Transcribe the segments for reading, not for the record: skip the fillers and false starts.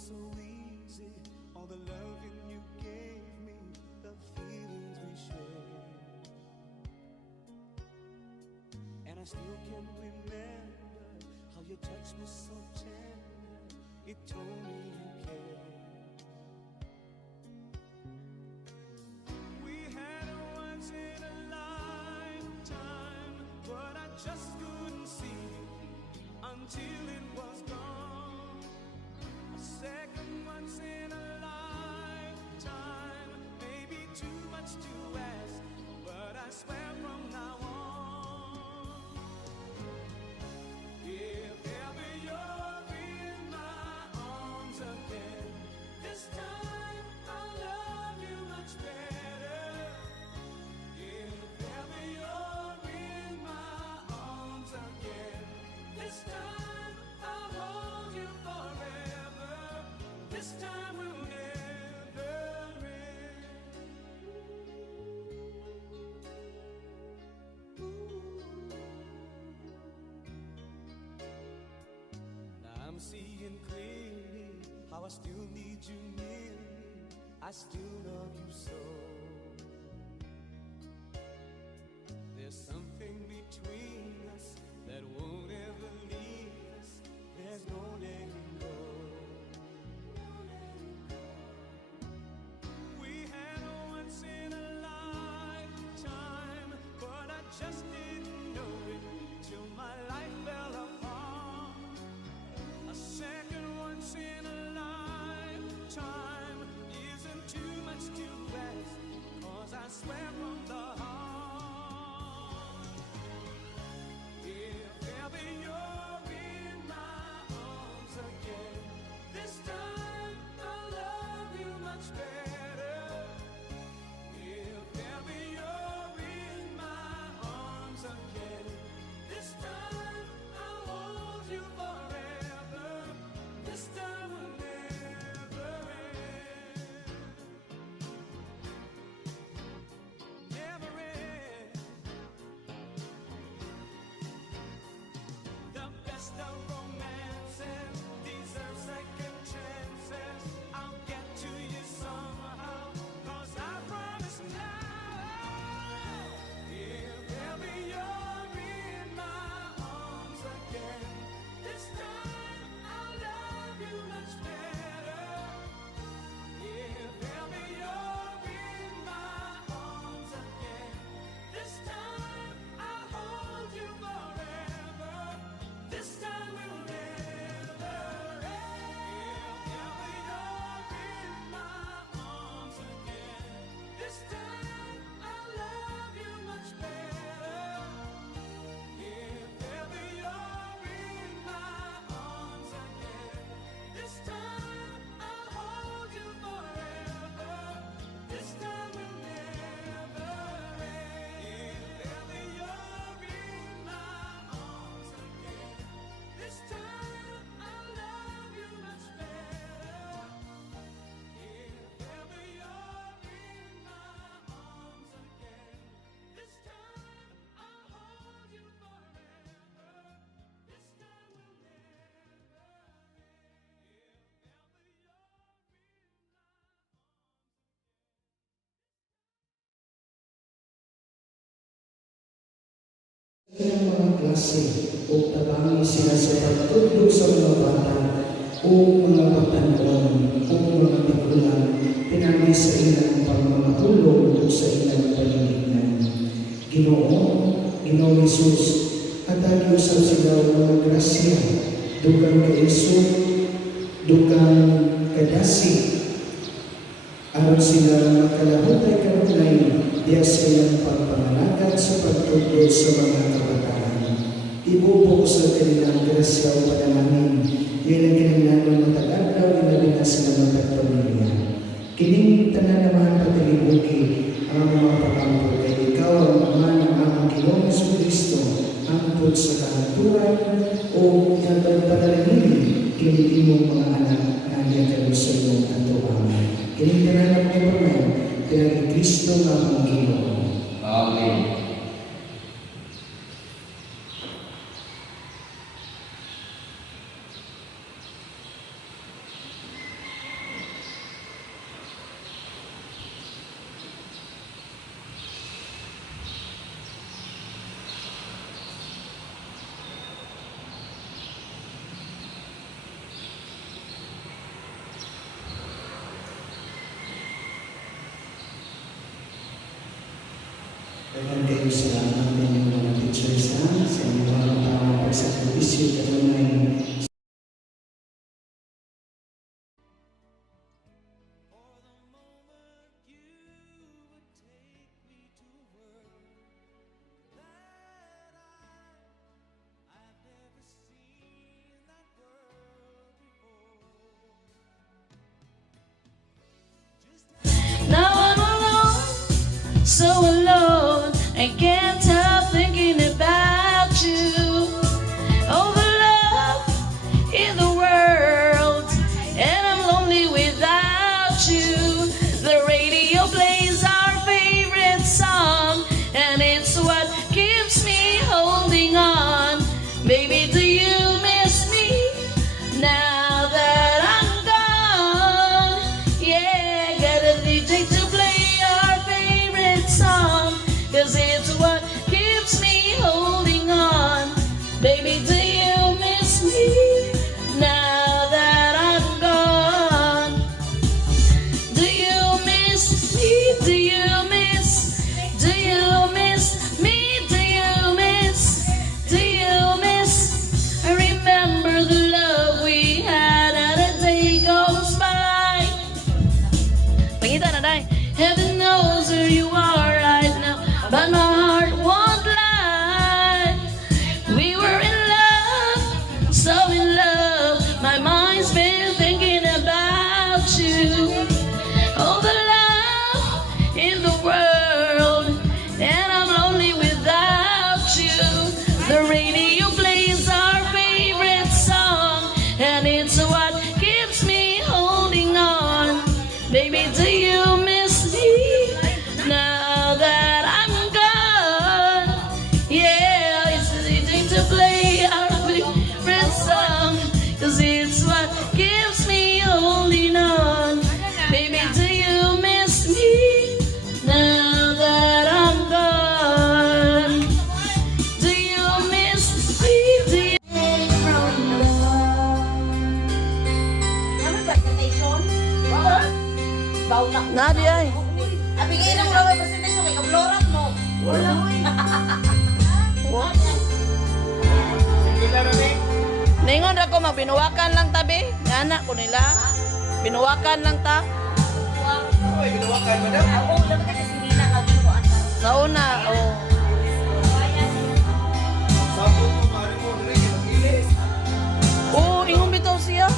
so easy, all the loving you gave me, the feelings we shared. And I still can remember how your touch was so tender, it told me you cared. We had a once in a lifetime, but I just couldn't see until it was gone. A second once in a lifetime, maybe too much to ask, but I swear from now on, if ever you're in my arms again, this time I'll love you much better. If ever you're in my arms again, this time I'll hold you forever. This time will never end. Now I'm seeing clearly how I still need you near me. I still love you so. There's something between us that won't ever leave us. There's no letting go. We had a once in a lifetime, but I just didn't know it till my life fell apart. A second once in a lifetime isn't too much to ask, 'cause I swear from the heart, if ever you're in my arms again, this time I'll love you much better. If ever you're in my arms again, this time I'll hold you forever. This time will never end. Never end. The best of romances deserve second chances. I'll get to you somehow, 'cause I promise now, if ever you're in my arms again, this time I'll love you much better. If ever you're in my arms again, this time I'll hold you forever. This time will never end. If ever you're in my arms again, this time I'll love you much better. If ever you're in my arms again, this time I'll hold you forever. This time will never end. If ever you're in my arms again, this time I'll love you much better. If ever you're in my arms again, this time I'll hold you forever. This time will never Ilang mga klase o tabangi sila sa pagtudlo sa mga bata o mga batanon o mga tigulang pinagi sa ilang pagmamatulog o sa ilang paligidnan. Ginoo Jesus, atagyo sa sila mga grasya, dugang kaiso, dugang kadasi, aron sila makalahutay kanunay diya sa ilang pagpangalagad sa pagtudlo sa mga kabataan. Ibubo sa kanilang grasya o panalangin, ilang kinanglanong matag-adlaw, ilabi na sila matagpamilya. Kining tanan naman patilibuki ang mga pakampo kay ikaw ang Ama ng amang Ginoong Jesucristo, angkod sa kahaturan o katang panalangin, kini imong mga anak na niyagalo sa iyong atuangan. Kining tanan ng pagpamay, kaya Kristo nga ang Ginoo. Amen. sa ating mga teachers sa inyong mga pagsakripisyo katunay. Now I'm alone, so alone. I can't help thinking about you. Oh, the love in the world, and I'm lonely without you. The radio plays our favorite song, and it's what keeps me holding on. Baby, do you miss me now that I'm gone? Yeah, get a DJ to play our favorite song, 'cause it's what keeps me holding on. Baby, do you miss me now that I'm gone? Do you miss me? Do you miss? Do you miss me? Do you miss? Do you miss? I remember the love we had and a day goes by. Pangita na dai. Heaven knows where you are right now, but my heart won't lie. We were in love, so in love. My mind's been thinking about you. Oh, the love in the world, and I'm lonely without you. The radio plays our favorite song, and it's what keeps me holding on. Baby, do you miss me now that I'm gone? Yeah, it's easy to play our favorite song, 'cause it's what keeps me holding on. Baby, do you miss me now that I'm gone? Do you miss me? Do you Nadi ay. Abigay ng mga presentasyon kay kablorat mo. Wala ko Ningon ra ko magbinuwakan lang tabi. Anak ko nila. Binuwakan lang ta. Ako, dapat kasi sinila ka dito. Sa una, oh. Oo, ingon bitaw siya.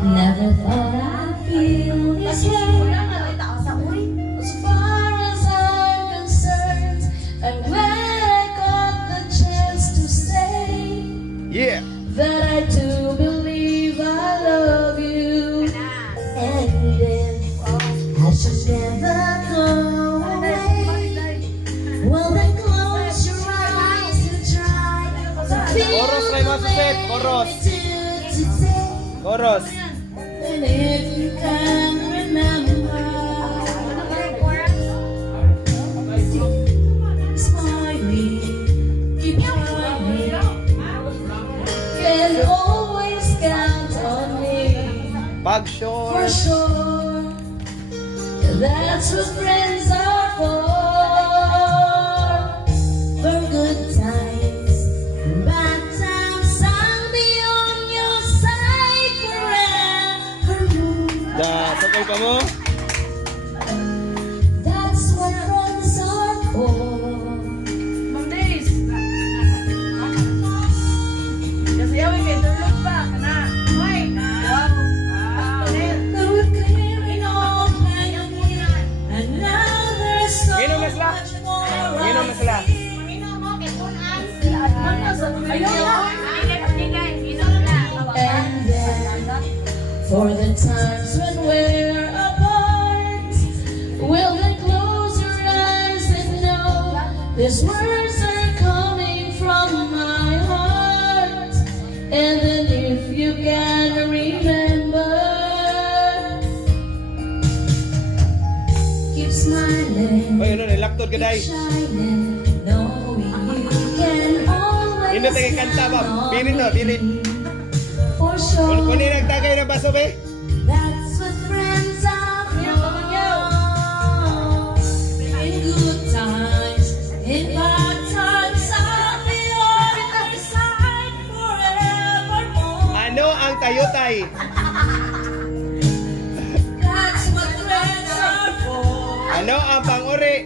Never thought I'd feel this way. As far as I'm concerned, I'm glad I got the chance to say that I do believe I love you. And if I should never go away, well then close your eyes and try to feel Chorus lang mo, Suset. Chorus. today. Chorus. And if you can remember, smiling, keep smiling, and always count on me Pag for sure. sure. That's what friends are for good times and bad times. I'll be on your side forevermore. Sakay pa mo? That's what friends are for. Mondays. Kasi yawi kay tulog pa. Kana. Hoy. Wow. They were clearing all night, and now there's so Inom na sila. much more. Inom na sila. And then, for the times when we're apart, will then close your eyes and know these words are coming from my heart. And gaday. Shining, knowing you can always Hindi tayo kanta ba? Bilin no, bilin. For sure, Kunin nagtagay na baso be. that's what friends are for. In good times, in bad times, I'll be on your side forevermore. Ano ang tayutay? That's what friends are for. Ano ang panguri?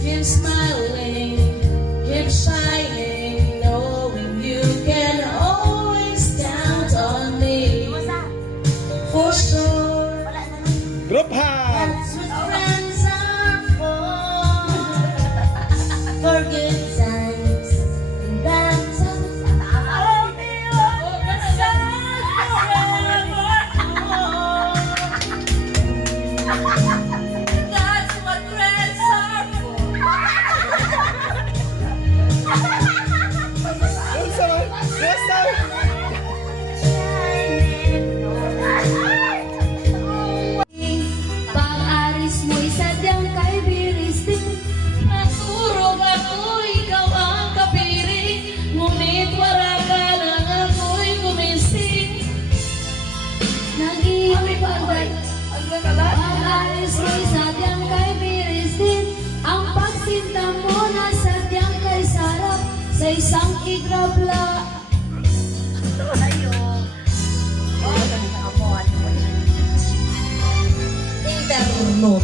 Keep smiling, keep shining, knowing you can always count on me. For sure, Group hug! that's what friends are for. For good times and bad times, I'll be on your side forevermore. That's what friends are for. Unsa man? Basta! Pag-aris mo'y sadyang kay biristin. Naturog ako, ikaw ang kapiring. Ngunit wala ka nang ako'y gumising. Nag-iyong pag-aris mo'y sadyang kay biristin. Ang pagsinta mo na sadyang kay sarap. Sa isang igrabla. Interrunod.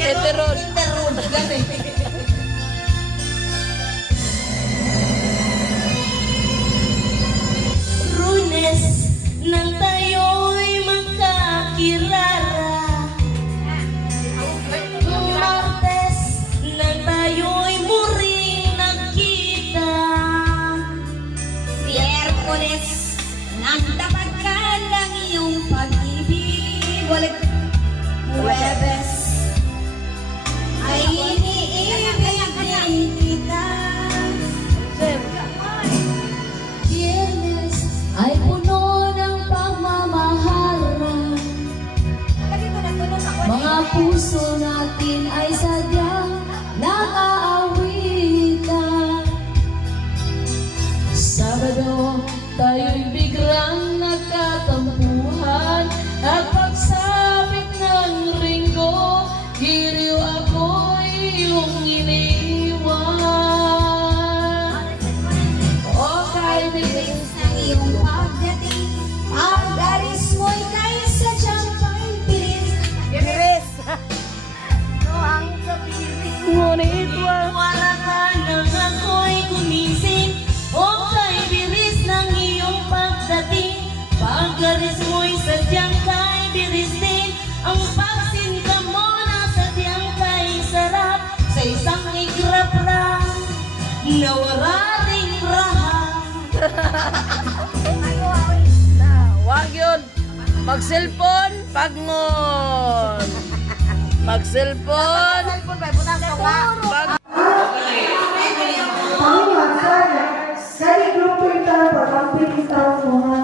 Heteron. Interrunod. Ganun. Lunes nang tayo'y magkakilala. Martes nang tayo'y muring nagkita. Miyerkules, nang dapat ka ng iyong pag-ibig. Huwebes, ay iniibig din kita. Biyernes ay puno ng pagmamahalan. Mga puso natin ay sadyang nag-aawitan. Sabado, tayo'y biglang nagkatampuhan. At pagsapit ng linggo, giliw ako'y iyong iniwan. O kaibigan, Ang iyong pagdating, ang daris mo'y kay sadyang pagpilis. Biris. No, ang kapilis. ngunit wala ka nang ako'y gumising. O kay bilis ng iyong pagdating, paggaris mo'y sadyang kay bilis din. Ang pagsinta mo na sadyang kay sarap. Sa isang igrap lang, nawala ring raha. Wag yun. Mag-cellphone, pagngon. Mag-cellphone, Cellphone ba? Butang ko nga. pag... Panginoon, sana, sa grupo ito, pag-ampin ito mga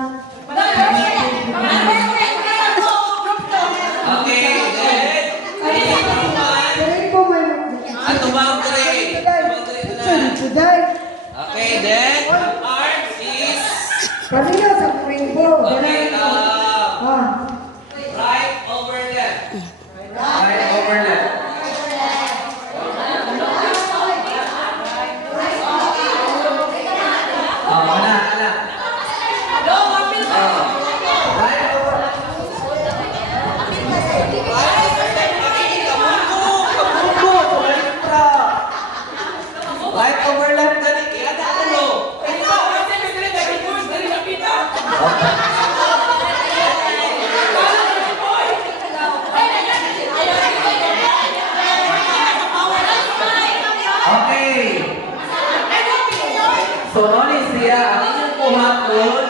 Dahil po may Today, Okay, then arms is kanina sa rainbow. okay, Ah, right over left. Right over left. Wala. Right over left. Right over left gani. Iada ulo. Okay. So, noni siya, ang inyong puhakon,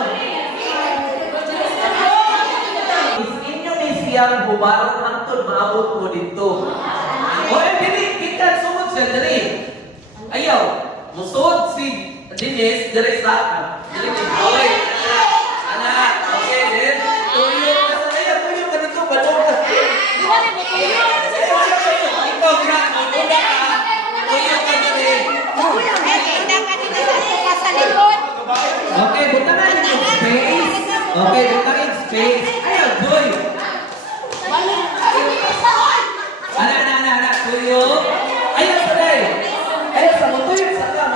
is inyo ni siyang hubarang hangtod, maabot mo dito. O, dili, kita sumod siya, dili. Ayaw, musod si Denise, dili sa akin. Dili, oy. Anak, okay, then, tuyo ka sa kaya, tuyo ka dito, balong ka. Okay, dito space. Ayaw, Joy. Ana, tuyo. Ayaw, saday. Ayaw, sa mo, tuyo, saka.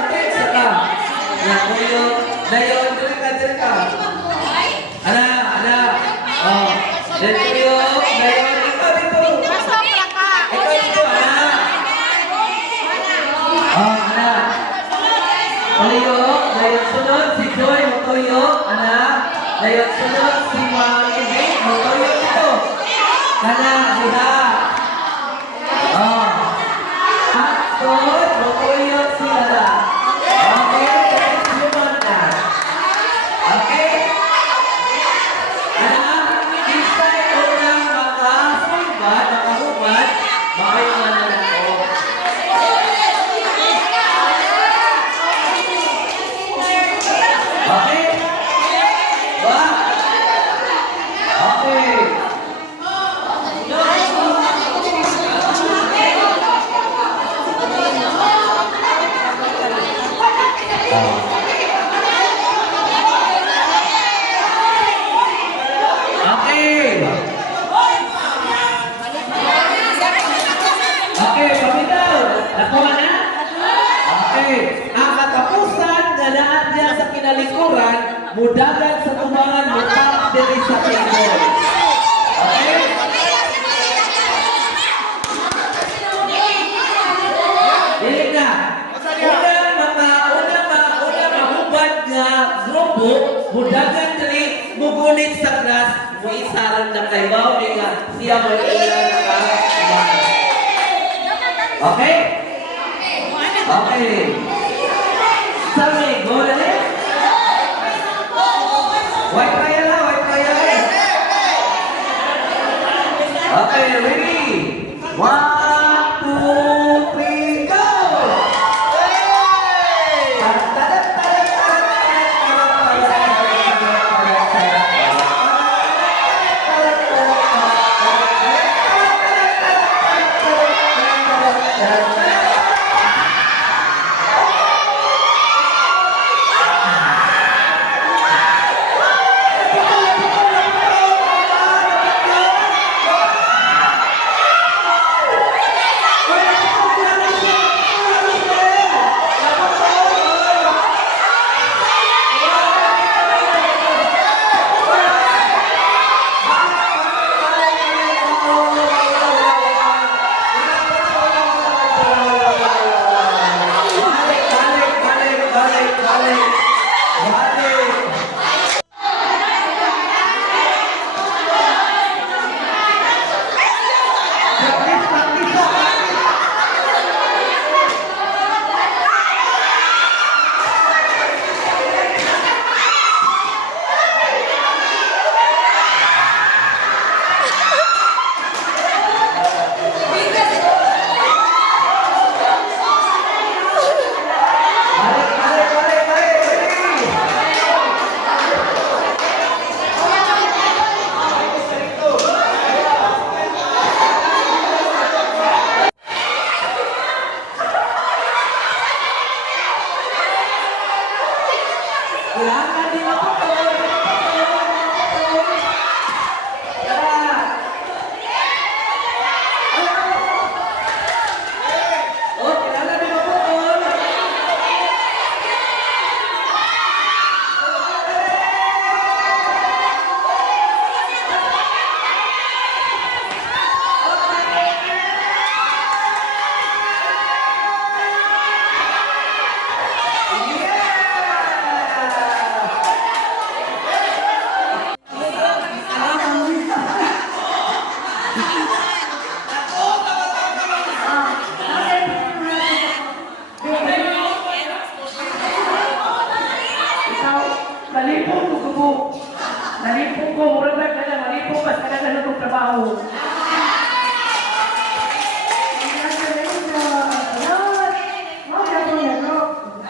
Na, tuyo. Dayon, diri ka. Ana. Oh, then tuyo. Dayon, ikaw dito. Ikaw dito, ana. Oh, ana. Tuyo, dayon sunod si Joy, mo tuyo, ana. Dayon sunod si Mami, mo tuyo dito. Ana, diha. Oh. At sunod, mo tuyo si Ana. Okay, then sunod na. Okay? Ana, isay unang makahubad, makaiwan na lang ko. Okay? Ba? Okay. Okay. Okay, pamitaw. Nakuha na? Okay. Ang katapusan na naan niya sa kinalikuran, mudagan sa tumangan, mutap diri sa table. Okay? Dili na. Unang mahubad nga grupo, mudagan diri, mugunit sa class, muisaran na kay Bawdi nga siya mo ilan ka. Okay? Okay. Sabi, go na rin. White trial na. Okay, ready? 1, 2, 3, go! Nalipong ko, murag na ka na, nalipong mas ka na ng trabaho.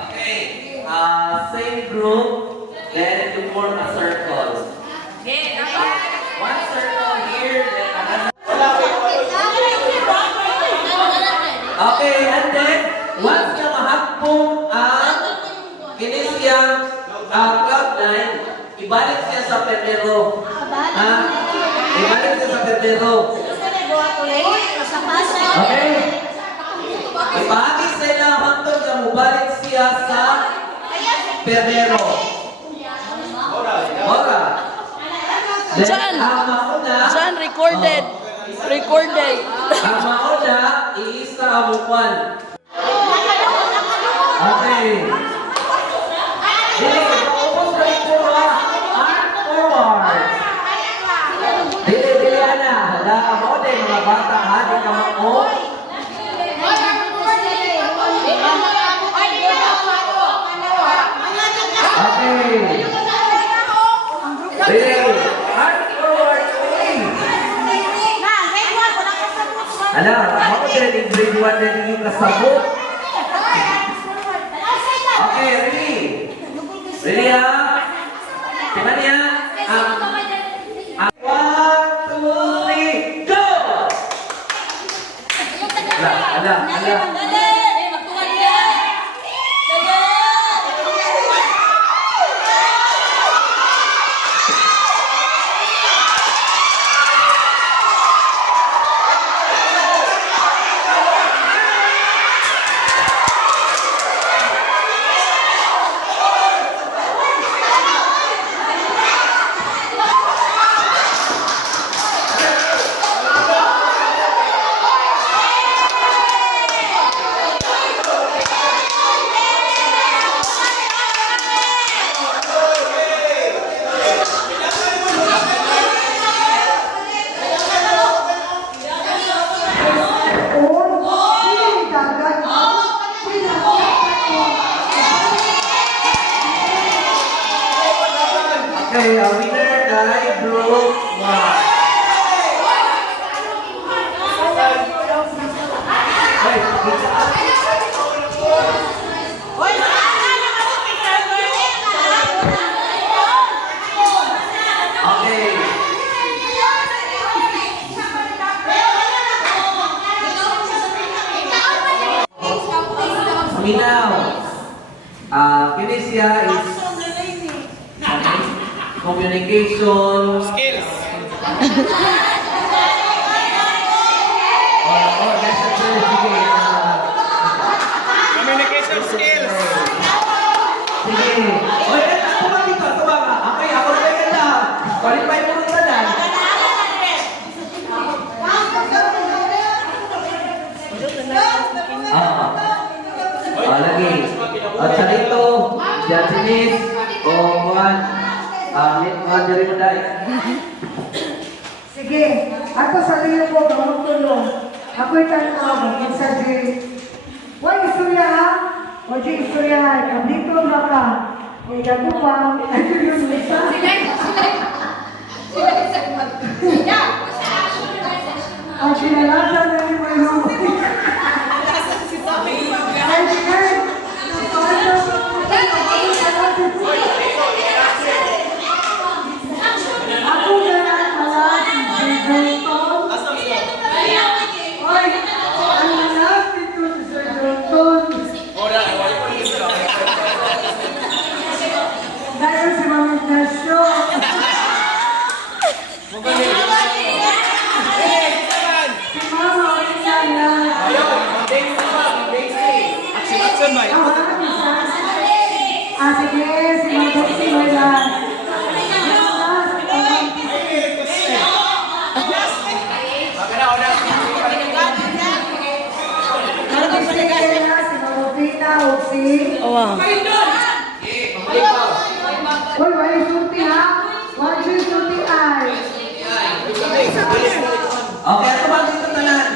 Okay. Same group, then you form a circle. One circle here, then another. Okay, and then once na mahagpong ang kinisiyang cloud9, ibalik siya sa Pedro. Ha? Ibalik siya sa Pedro. Okay? Ibalik sila hangtod na mubalik siya sa Pedro. Ora. Saan? Ang mauna, Saan? Recorded. Recorded. ang mauna, iisa ang mukwan. Okay. Dili, maubos na ito ha. Arm forward. Dili, ana. Hala, mo din mga bata ha. Di ka mao. Okay. Dili, arm forward. Hala, mo din yung grade 1 na yung kasabot. Okay, ready? Ready ha? Siapa niya? 1, 2, 3, go! Ala. Okay, our winner guy group 1. Okay. Minaw. Kinesia is communication Skills. that's actually sige. Communication skills. Sige. Oy, tumang dito, tumang. Okay, ako na kayo na. Qualify mo rin tanan. Lagi. At sa dito, Jatinis, o Juan, dari mo dahil. Sige, ako sa liyo ko, gawang tulong. Ako'y tanong, sa di. Why istorya ha? O di istorya ha? Dito na ka. Kaya gato pa, ano yung isa? Ang sinalasa na ni may lumay. Ay, sige. Ako na lang pala si Jonton. Oy, ang anak dito si Sir Jonton. Dahil si Mami Ignacio. Si Mama Orisana. Action ba? Sige, si Mama Orisana. Wow. Uy, wala sulti ha? Wala sulti ay. Okay, ito ba dito tanan?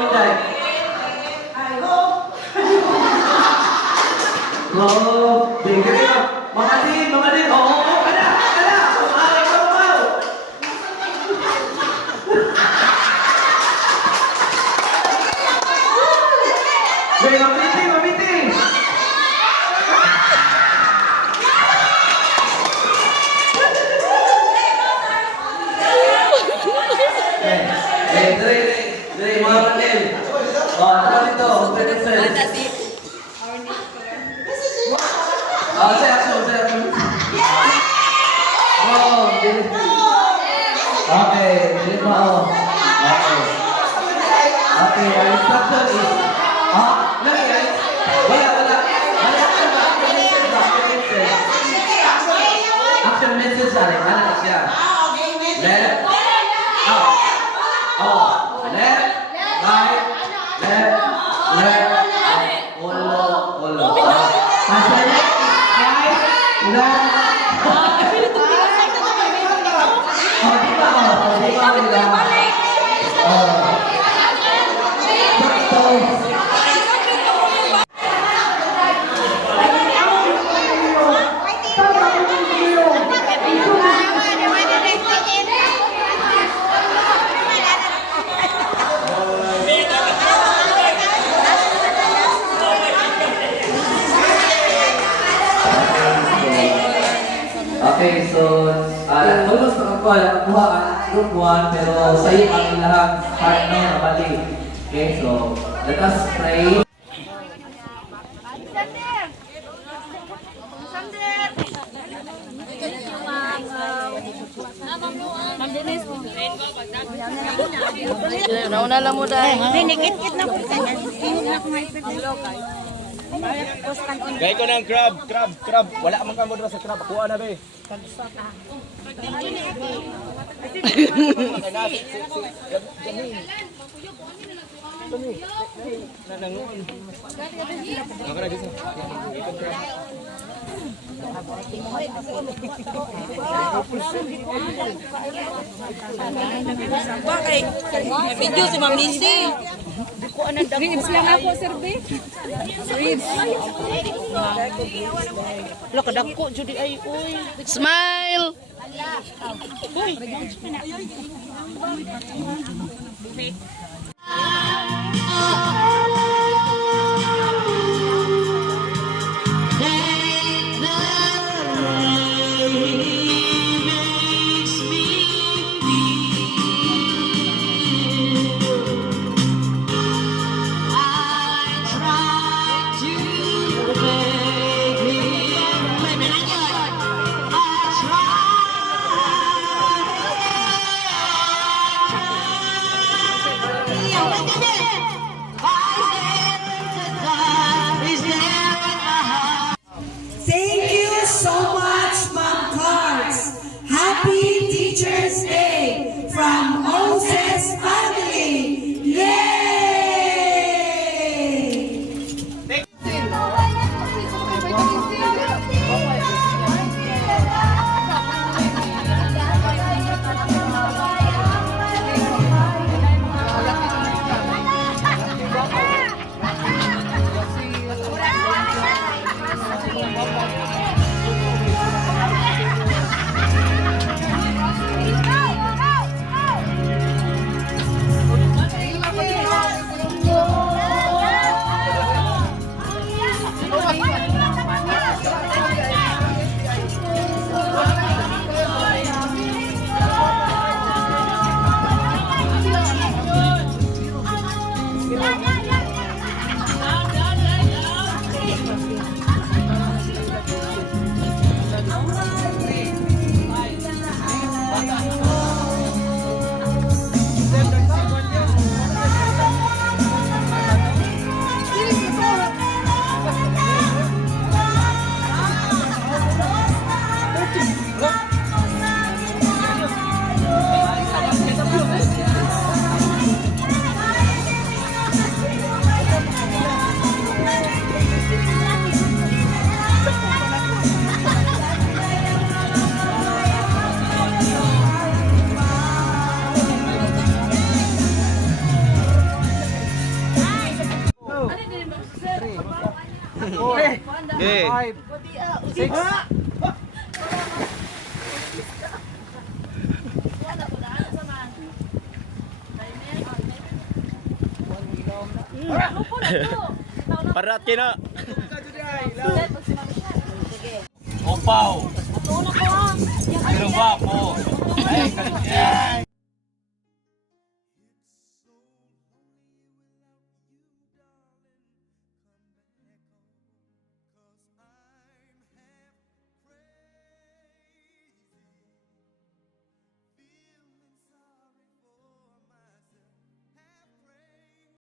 Inday? I hope. Oh, bigyan niyo. Mga din. Oo, kada. Umaw. Hey, mamiting. Dre, mga kapatid. Ano dito? Witnesses. Say action. Okay, bilis mo ako. Okay, ang instruction is, lagi guys. Wala. Action message na rin. Ano na siya? Left. Left. Right. Left. Ulo. Pasal right. Left. Okay, so almost nakakuha ang group 1 pero sa'yo ang lahat partner na mali. Okay, so let us pray. Nauna lang mo dahil. Dinikit-kit na po kanya. Gaya ko ng crab. Wala man ka mo dito sa crab. Kuha na be. Bakit? Video si Ma'am Missy. Ribs lang ako, sir, be. Ribs. Lo, kadako, Judy, ay, uy. Smile! Bye. Okay. 6. Parat kina. Opaw. Tulong ko ha. Pero ba po? Ay,